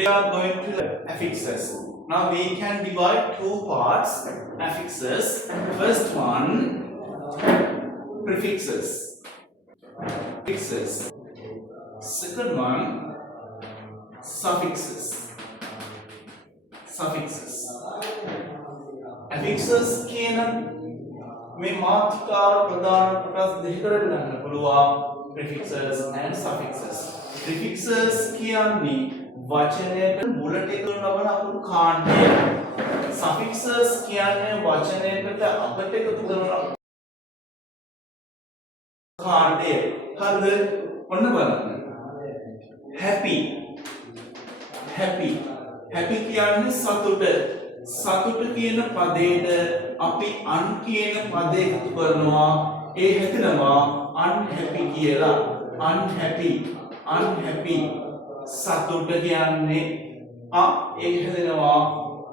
Today we are going to learn affixes. Now we can divide two parts, affixes. First one, prefixes. Prefixes. Second one, suffixes. Suffixes. Affixes කියන මේ මාතෘකාව ප්‍රධාන කොටස් දෙකකට ගන්න පුළුවන් prefixes and suffixes. Prefixes කියන්නේ වචනයක මුලට එකතු කරන අකුරු කාණ්ඩය. Suffixes කියන්නේ වචනයකට අගට එකතු කරන කාණ්ඩය. හරිද? ඔන්න බලන්න. Happy. Happy. Happy කියන්නේ සතුට. සතුට කියන පදයට අපි un කියන පදේ එකතු කරනවා. ඒ හැදෙනවා unhappy කියලා. Unhappy. Unhappy. සතුට කියන්නේ ඒක හැදෙනවා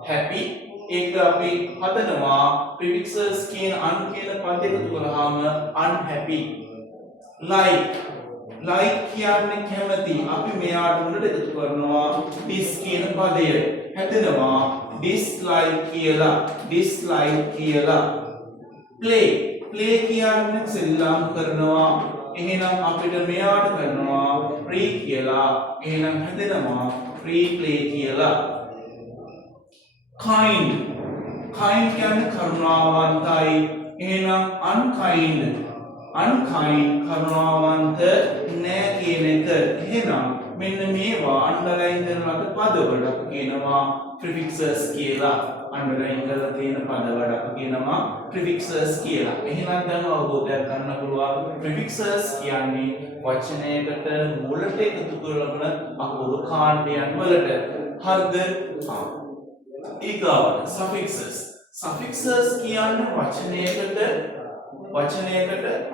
happy. ඒක අපි හදනවා prefixes කියන un කියන පදේ එකතු කරාම unhappy. Like. Like කියන්නේ කැමති. අපි මෙයාට මුලට එකතු කරනවා dis කියන පදය. හැදෙනවා dislike කියලා. Dislike කියලා. Play. Play කියන්නේ සෙල්ලම් කරනවා. එහෙනම් අපිට මෙයාට කරනවා free කියලා. එහෙනම් හැදෙනවා free play කියලා. Kind. Kind කියන්නේ කරුණාවන්තයි. එහෙනම් unkind. Unkind කරුණාවන්ත නෑ කියන එක. එහෙනම් මෙන්න මේවා අන්ඩර්ලයින් කරනකොට පද වලට කියනවා prefixes කියලා. අන්ඩර්ලයින් කරලා තියෙන පද වලට කියනවා prefixes කියලා. එහෙනම් දැන් අවබෝධයක් ගන්න පුළුවන් prefixes කියන්නේ වචනයකට මුලට එකතු කරන අකුරු කාණ්ඩයන් වලට. හරිද? ඊගාවට suffixes. Suffixes කියන්නේ වචනයකට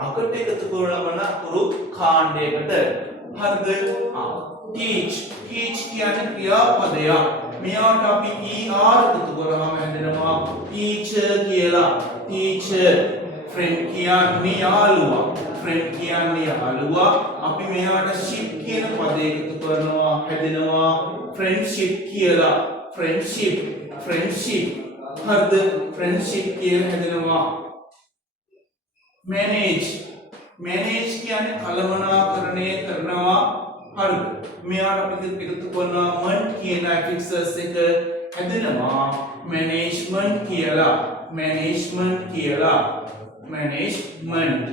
අකට එකතු කරන අකුරු කාණ්ඩයකට. හරිද? teach. Teach කියන්නේ ක්‍රියාපදයක්. මෙයාට අපි er එකතු කරාම හැදෙනවා teacher කියලා. Teacher. friend කියන්නේ යාළුවා. friend කියන්නේ යාළුවා. අපි මෙයාට ship කියන පදේ එකතු කරනවා හැදෙනවා friendship කියලා. Friendship. Friendship. හරිද? Friendship කියලා හැදෙනවා. Manage. Manage කියන්නේ කළමනාකරණය කරනවා. හරිද? මෙයාට අපි එකතු කරනවා ment කියන affixes එක හැදෙනවා management කියලා. Management කියලා. Management.